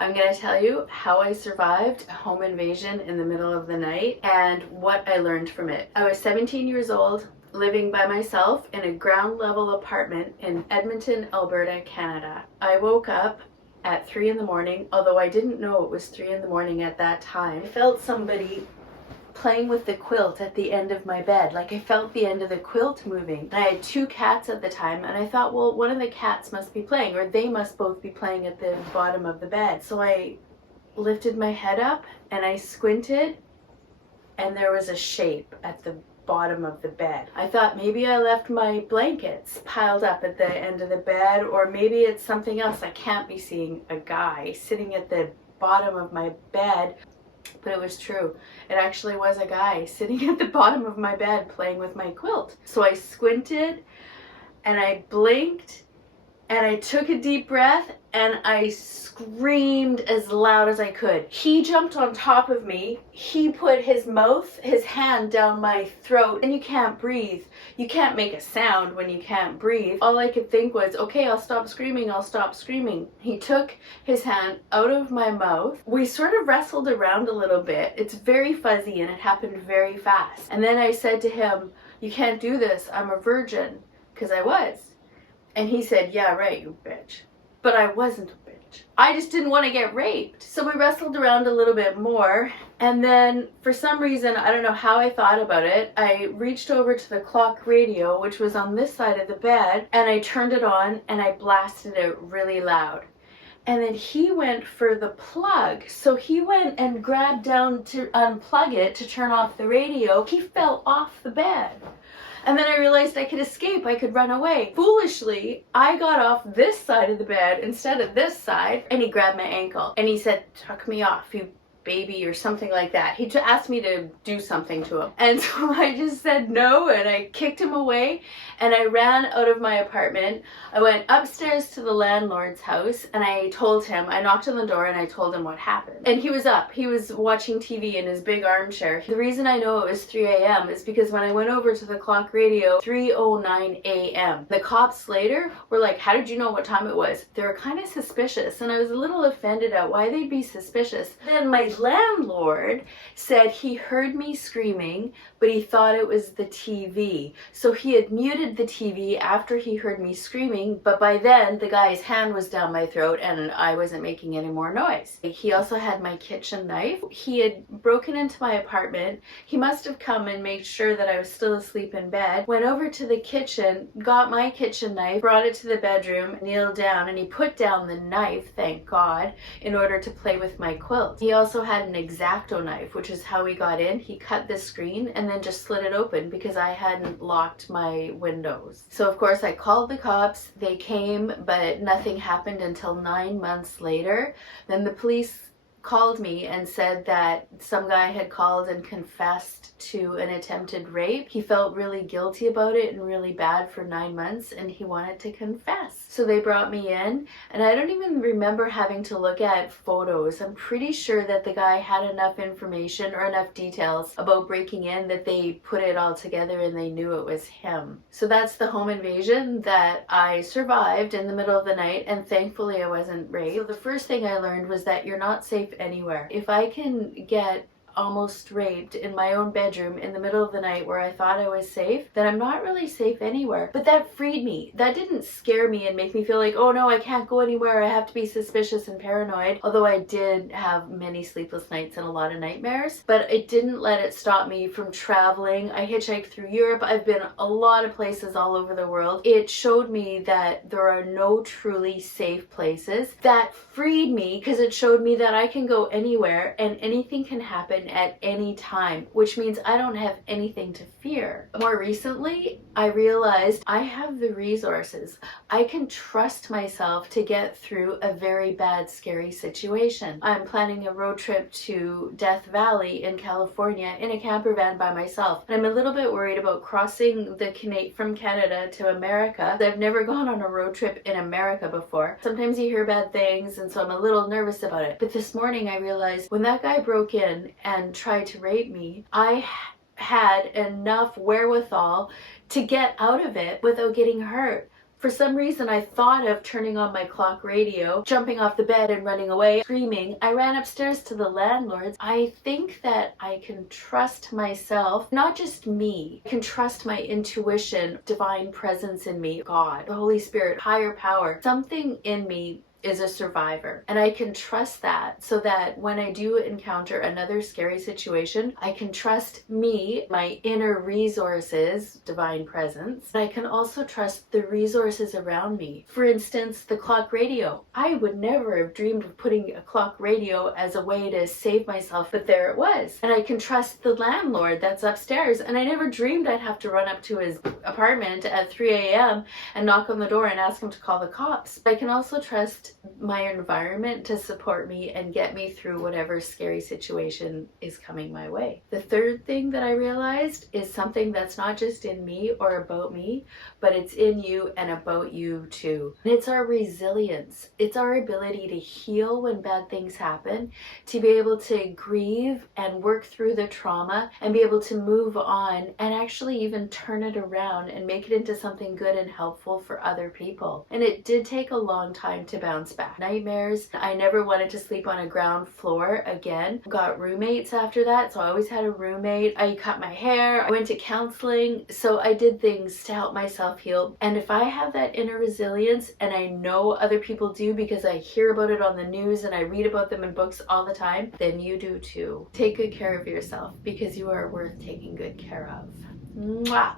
I'm going to tell you how I survived a home invasion in the middle of the night and what I learned from it. I was 17 years old, living by myself in a ground level apartment in Edmonton, Alberta, Canada. I woke up at 3 in the morning, although I didn't know it was 3 in the morning at that time. I felt somebody playing with the quilt at the end of my bed. Like I felt the end of the quilt moving. And I had 2 cats at the time, and I thought, well, one of the cats must be playing, or they must both be playing at the bottom of the bed. So I lifted my head up and I squinted, and there was a shape at the bottom of the bed. I thought maybe I left my blankets piled up at the end of the bed, or maybe it's something else. I can't be seeing a guy sitting at the bottom of my bed. But it was true. It actually was a guy sitting at the bottom of my bed playing with my quilt. So I squinted and I blinked and I took a deep breath and I screamed as loud as I could. He jumped on top of me. He put his hand down my throat, and you can't breathe. You can't make a sound when you can't breathe. All I could think was, okay, I'll stop screaming, I'll stop screaming. He took his hand out of my mouth. We sort of wrestled around a little bit. It's very fuzzy and it happened very fast. And then I said to him, you can't do this, I'm a virgin, because I was. And he said, yeah, right, you bitch. But I wasn't a bitch. I just didn't want to get raped. So we wrestled around a little bit more. And then for some reason, I don't know how I thought about it, I reached over to the clock radio, which was on this side of the bed, and I turned it on and I blasted it really loud. And then he went for the plug. So he went and grabbed down to unplug it to turn off the radio. He fell off the bed. And then I realized I could escape, I could run away. Foolishly, I got off this side of the bed instead of this side, and he grabbed my ankle. And he said, tuck me off, you baby, or something like that. He asked me to do something to him. And so I just said no, and I kicked him away, and I ran out of my apartment. I went upstairs to the landlord's house, and I knocked on the door, and I told him what happened. And he was up. He was watching TV in his big armchair. The reason I know it was 3 a.m. is because when I went over to the clock radio, 3:09 a.m. The cops later were like, how did you know what time it was? They were kind of suspicious, and I was a little offended at why they'd be suspicious. Then my landlord said he heard me screaming, but he thought it was the TV. So he had muted the TV after he heard me screaming, but by then the guy's hand was down my throat and I wasn't making any more noise. He also had my kitchen knife. He had broken into my apartment. He must have come and made sure that I was still asleep in bed, went over to the kitchen, got my kitchen knife, brought it to the bedroom, kneeled down, and he put down the knife, thank God, in order to play with my quilt. He also had an X-Acto knife, which is how he got in. He cut the screen and then just slid it open because I hadn't locked my windows. So of course I called the cops. They came, but nothing happened until 9 months later. Then the police called me and said that some guy had called and confessed to an attempted rape. He felt really guilty about it and really bad for 9 months, and he wanted to confess. So they brought me in, and I don't even remember having to look at photos. I'm pretty sure that the guy had enough information or enough details about breaking in that they put it all together and they knew it was him. So that's the home invasion that I survived in the middle of the night, and thankfully I wasn't raped. So the first thing I learned was that you're not safe anywhere. If I can get almost raped in my own bedroom in the middle of the night where I thought I was safe, then I'm not really safe anywhere. But that freed me. That didn't scare me and make me feel like, oh no, I can't go anywhere, I have to be suspicious and paranoid. Although I did have many sleepless nights and a lot of nightmares, but it didn't let it stop me from traveling. I hitchhiked through Europe. I've been a lot of places all over the world. It showed me that there are no truly safe places. That freed me because it showed me that I can go anywhere and anything can happen at any time, which means I don't have anything to fear. More recently, I realized I have the resources. I can trust myself to get through a very bad, scary situation. I'm planning a road trip to Death Valley in California in a camper van by myself. And I'm a little bit worried about crossing from Canada to America. I've never gone on a road trip in America before. Sometimes you hear bad things, and so I'm a little nervous about it. But this morning I realized when that guy broke in and tried to rape me, I had enough wherewithal to get out of it without getting hurt. For some reason, I thought of turning on my clock radio, jumping off the bed and running away, screaming. I ran upstairs to the landlords. I think that I can trust myself, not just me. I can trust my intuition, divine presence in me, God, the Holy Spirit, higher power, something in me is a survivor. And I can trust that, so that when I do encounter another scary situation, I can trust me, my inner resources, divine presence. But I can also trust the resources around me. For instance, the clock radio. I would never have dreamed of putting a clock radio as a way to save myself, but there it was. And I can trust the landlord that's upstairs. And I never dreamed I'd have to run up to his apartment at 3 a.m. and knock on the door and ask him to call the cops. I can also trust my environment to support me and get me through whatever scary situation is coming my way. The third thing that I realized is something that's not just in me or about me, but it's in you and about you too. And it's our resilience. It's our ability to heal when bad things happen, to be able to grieve and work through the trauma and be able to move on and actually even turn it around and make it into something good and helpful for other people. And it did take a long time to bounce back. Nightmares. I never wanted to sleep on a ground floor again. Got roommates after that, so I always had a roommate. I cut my hair. I went to counseling. So I did things to help myself heal. And if I have that inner resilience, and I know other people do because I hear about it on the news and I read about them in books all the time, then you do too. Take good care of yourself, because you are worth taking good care of. Mwah!